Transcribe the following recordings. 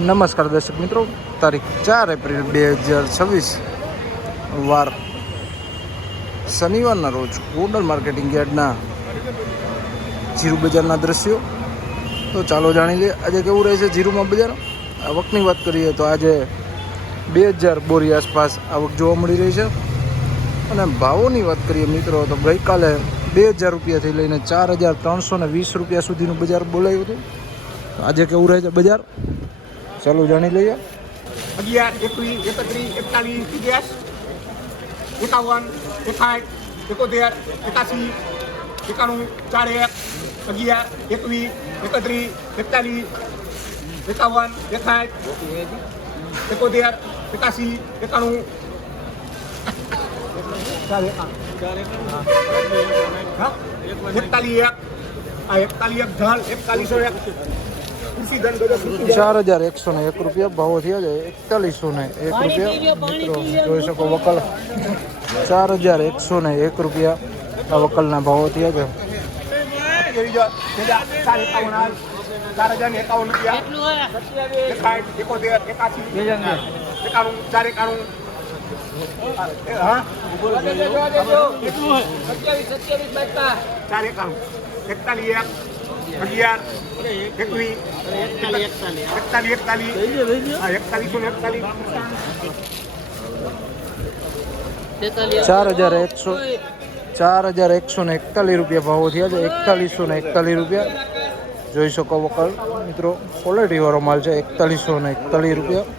નમસ્કાર દર્શક મિત્રો, તારીખ 4 એપ્રિલ 2026 વાર શનિવારના રોજ ગોંડલ માર્કેટિંગ યાર્ડના જીરું બજારના દ્રશ્યો. તો ચાલો જાણી લઈએ આજે કેવું રહે છે જીરુમાં બજાર. આવકની વાત કરીએ તો આજે 2000 બોરી આસપાસ આવક જોવા મળી રહી છે. અને ભાવોની વાત કરીએ મિત્રો તો ગઈકાલે 2000 રૂપિયાથી લઈને 4320 રૂપિયા સુધીનું બજાર બોલાયું હતું. તો આજે કેવું રહે છે બજાર, ચાલો જાણી લઈએ. 11, 21, 31, 41, 58, 71, 81, 91, 41, 11, 21, 31, 41, 58, 71, 81, 91. ચાર 4101 રૂપિયા ભાવો થયા છે. 4101 રૂપિયા મિત્રો જોઈ શકો. વકલ 4101 રૂપિયા આ વકલના ભાવો થયા છે. 4141 રૂપિયા ભાવો થયા છે. 4141 રૂપિયા જોઈ શકો. વકલ મિત્રો ક્વોલિટી વાળો માલ છે. 4141 રૂપિયા. 4161 રૂપિયા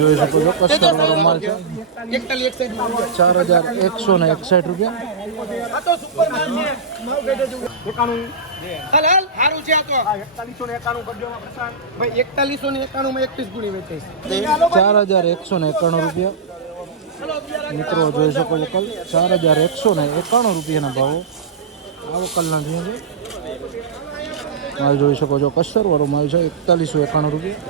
જોઈ શકો છો. કસ્ટમર વાળો માલ છે. 4161 રૂપિયા. મિત્રો જોઈ શકો વકલ 4191 રૂપિયાના ભાવો આ વકલના છે. માલ જોઈ શકો છો. કસ્ટર વાળો માલ છે. 4191 રૂપિયા.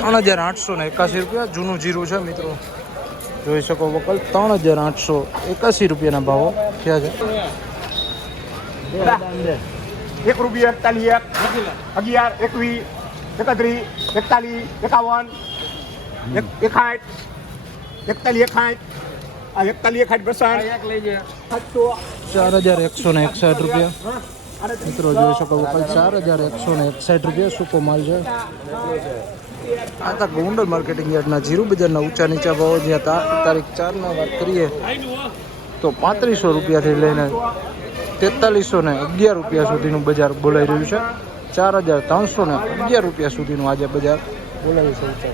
3881 રૂપિયા જૂનું જીરું છે મિત્રો જોઈ શકો. વકલ 3881 રૂપિયાના ભાવો થયા છે. 1 રૂપિયા 41, 11, 21, 31, 41, 51, 41, 4161 રૂપિયા મિત્રો જોઈ શકો. વકલ 4161 રૂપિયા સૂકો માલ છે. આ તા ગોંડલ માર્કેટિંગ યાર્ડના જીરું બજારના ઊંચા નીચા ભાવો. જ્યાં તારીખ 4 વાત કરીએ તો 3500 રૂપિયાથી લઈને 4311 રૂપિયા સુધીનું બજાર બોલાઈ રહ્યું છે. 4311 રૂપિયા સુધીનું આજે બજાર બોલાવ્યું છે.